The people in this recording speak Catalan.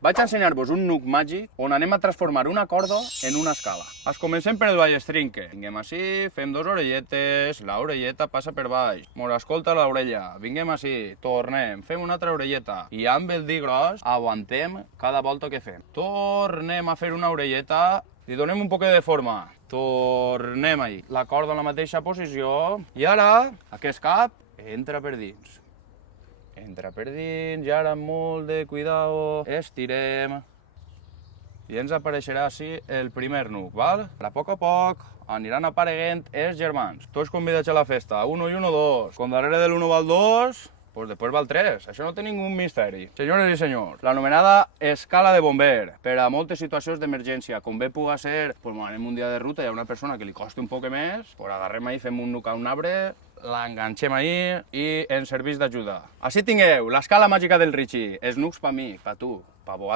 Vaig ensenyar-vos un nuc màgic on anem a transformar una corda en una escala. Es comencem per el ballestrinque. Vinguem així, fem dos orelletes, l'orelleta passa per baix. Mos escolta l'orella. Vinguem així, tornem, fem una altra orelleta. I amb el dit gros aguantem cada volta que fem. Tornem a fer una orelleta, li donem un poquet de forma. Tornem ahí. La corda en la mateixa posició. I ara, aquest cap entra per dins. Entra per dins i ara amb molt de cuidado estirem i ens apareixerà així el primer nuc, val? A poc aniran apareguent els germans. Tots convidats a la festa, 1 i 1, 2. Quan darrere de l'1 va el 2, pues després va el 3. Això no té ningú misteri. Senyores i senyors, l'anomenada escala de bomber, per a moltes situacions d'emergència, com bé puga ser, pues anem un dia de ruta i hi ha una persona que li costa un poc més, pues agarrem ahí, fem un nuc a un arbre, l'enganxem ahí i ens serveix d'ajuda. Així tingueu l'escala màgica del Richie, els nucs per mi, per tu, per vosaltres.